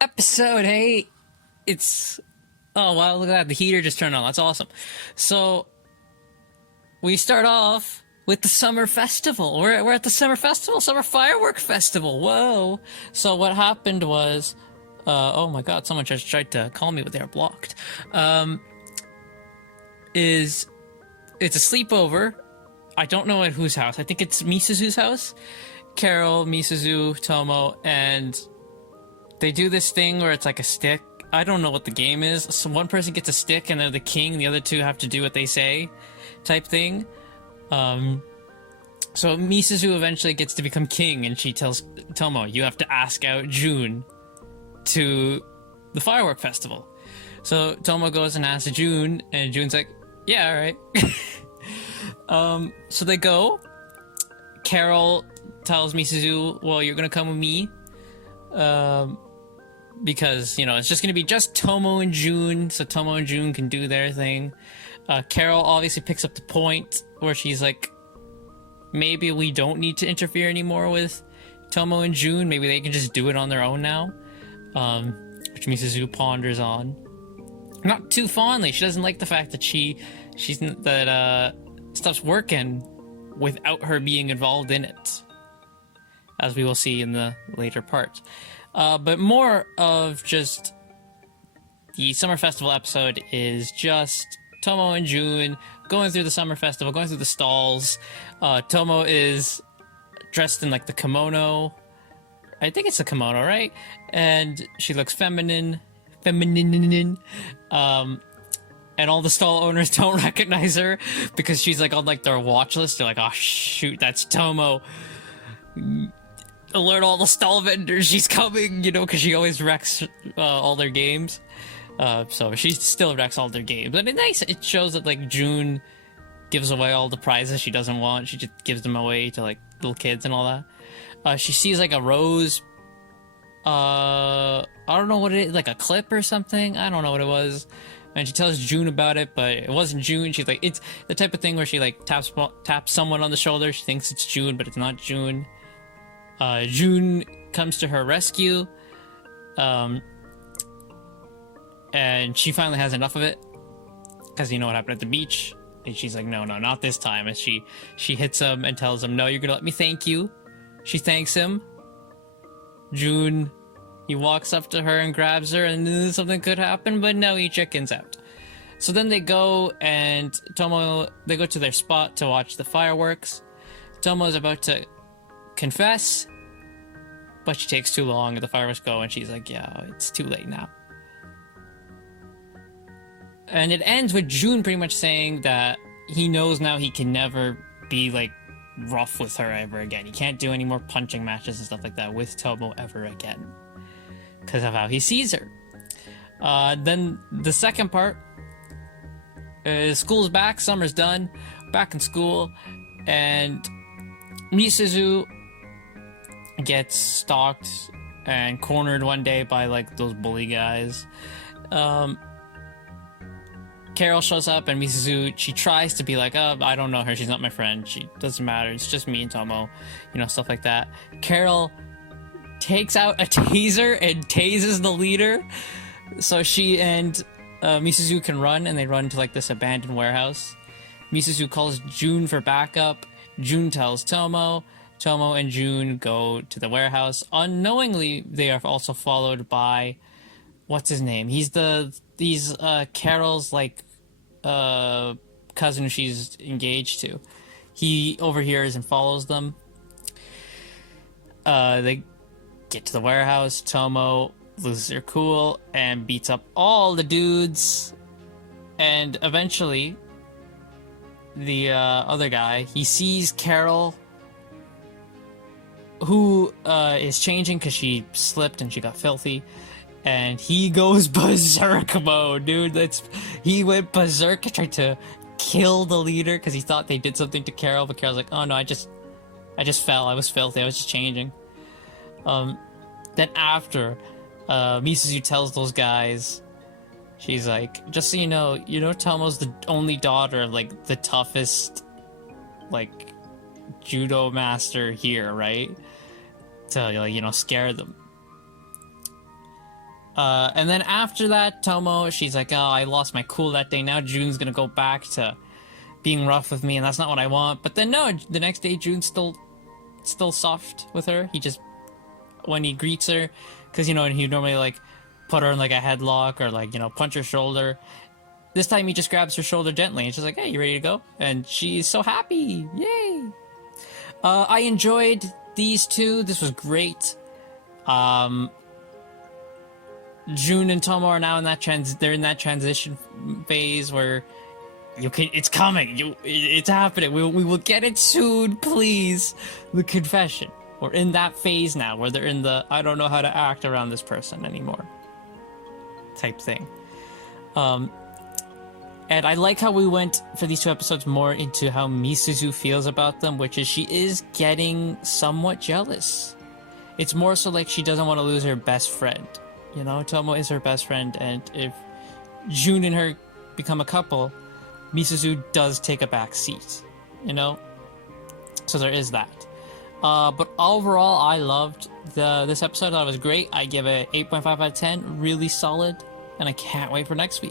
Episode 8. It's oh wow, look at that, the heater just turned on. That's awesome. So we start off with the summer festival. We're at the summer festival, summer firework festival. Whoa. So what happened was oh my god, someone just tried to call me but they were blocked. Is it's a sleepover. I don't know at whose house. I think it's Misuzu's house. Carol, Misuzu, Tomo, and they do this thing where it's like a stick. I don't know what the game is. So one person gets a stick and they're the king, the other two have to do what they say, type thing. So Misuzu eventually gets to become king, and she tells Tomo, you have to ask out June to the firework festival. So Tomo goes and asks June, and June's like, yeah, alright. So they go. Carol tells Misuzu, well, you're gonna come with me. Because, you know, it's just gonna be just Tomo and June, so Tomo and June can do their thing. Carol obviously picks up the point where she's like, maybe we don't need to interfere anymore with Tomo and June, maybe they can just do it on their own now. Which Misuzu ponders on. Not too fondly. She doesn't like the fact that stuff's working without her being involved in it, as we will see in the later part. But more of just the summer festival episode is just Tomo and June going through the summer festival, going through the stalls. Tomo is dressed in like the kimono. I think it's a kimono, right? And she looks feminine. And all the stall owners don't recognize her because she's like on like their watch list. They're like, oh shoot, that's Tomo. Alert all the stall vendors, she's coming, you know, because she always wrecks all their games. So she still wrecks all their games. But it's nice, it shows that like June gives away all the prizes she doesn't want. She just gives them away to like little kids and all that. She sees like a rose. I don't know what it is, like a clip or something. I don't know what it was. And she tells June about it, but it wasn't June. She's like, it's the type of thing where she like taps someone on the shoulder. She thinks it's June, but it's not June. June comes to her rescue. And she finally has enough of it. Because you know what happened at the beach. And she's like, no, not this time. And she hits him and tells him, no, you're gonna let me thank you. She thanks him. June, he walks up to her and grabs her, and something could happen, but no, he chickens out. So then they go, and they go to their spot to watch the fireworks. Tomo's about to confess, but she takes too long, and the fireworks go, and she's like, yeah, it's too late now. And it ends with June pretty much saying that he knows now he can never be, like, rough with her ever again. He can't do any more punching matches and stuff like that with Tomo ever again, because of how he sees her. Then the second part is school's back, summer's done, back in school, and Misuzu gets stalked and cornered one day by like those bully guys. Carol shows up, and Misuzu, she tries to be like, oh, I don't know her, she's not my friend, she doesn't matter, it's just me and Tomo, you know, stuff like that. Carol takes out a taser and tases the leader, so she and Misuzu can run, and they run to like this abandoned warehouse. Misuzu calls June for backup. June tells Tomo and June go to the warehouse. Unknowingly, they are also followed by, what's his name? He's Carol's like cousin she's engaged to. He overhears and follows them. They get to the warehouse. Tomo loses her cool and beats up all the dudes. And eventually, the other guy, he sees Carol, who is changing because she slipped and she got filthy. And he goes berserk mode, dude. He went berserk, tried to kill the leader because he thought they did something to Carol, but Carol's like, oh no, I just fell, I was filthy, I was just changing. Then after, Misuzu tells those guys, she's like, just so you know Tomo's the only daughter of like the toughest like judo master here, right? To like, you know, scare them. And then after that, Tomo, she's like, oh, I lost my cool that day. Now June's gonna go back to being rough with me, and that's not what I want. But then no, the next day June's still soft with her. He just, when he greets her, because he normally like put her in like a headlock or like punch her shoulder. This time he just grabs her shoulder gently and she's like, hey, you ready to go? And she's so happy. Yay. I enjoyed these two. This was great. June and Tomo are now in that they're in that transition phase where it's coming. It's happening. We will get it soon, please. The confession. We're in that phase now where they're in the I don't know how to act around this person anymore type thing. And I like how we went for these 2 episodes more into how Misuzu feels about them, which is she is getting somewhat jealous. It's more so like she doesn't want to lose her best friend. Tomo is her best friend, and if June and her become a couple, Misuzu does take a back seat, So there is that. But overall, I loved this episode. I thought it was great. I give it 8.5 out of 10. Really solid. And I can't wait for next week.